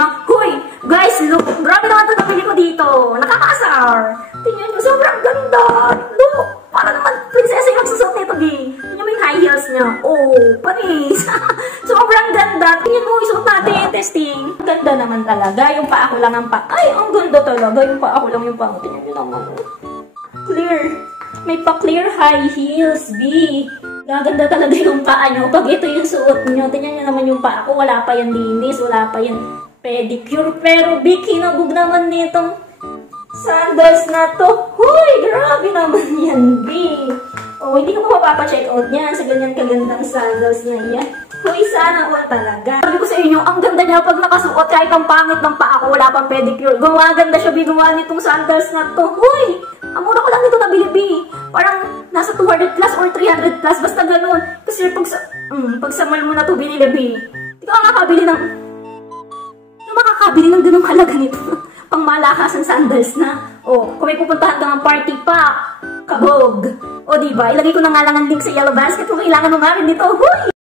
nyo. Hoy! Guys, look! Grabe naman ito nabili ko dito. Nakakasar. Tingnan nyo, sobrang ganda. Look! Para naman prinsesa yung magsusot nito, B. Tingnan mo yung high heels niya. Oh, panis. Sobrang ganda. Tingnan mo, isuot natin. Testing. Ganda naman talaga. Yung paa ko lang ang paa. Ay, ang ganda talaga. Yung paa ko lang yung paa. Tingnan nyo naman. Clear. May pa-clear high heels, B. Gaganda talaga yung paa nyo. Pag ito yung suot nyo, tingnan nyo naman yung paa ko. Wala pa yan linis, wala pa yan pedicure. Pero, B, kinabog naman nitong sandals na to. Huy, grabe naman yan, B. Oh, hindi ko pa mapapacheck out niyan sa ganyan kagandang sandals na yan. Huy, sana all talaga. Sabi ko sa inyo, ang ganda niya pag nakasuot kahit ang pangit ng paa ko, wala pang pedicure. Gumaganda siya, B, gumawa nitong sandals na to. Huy, ang mura ko lang nito nabili, B. Parang nasa 200 plus or 300 plus. Basta ganun. Kasi pag sa mall mo na ito binili, B. Hindi ka makakabili ng... Hindi makakabili ng ganung halaga nito. Pang malakasan sandals na. O, kung may pupuntahan ka ng party pa, kabog. O, diba? Ilagay ko na nga lang ang link sa Yellow Basket kung kailangan mo nga rin dito. Huy!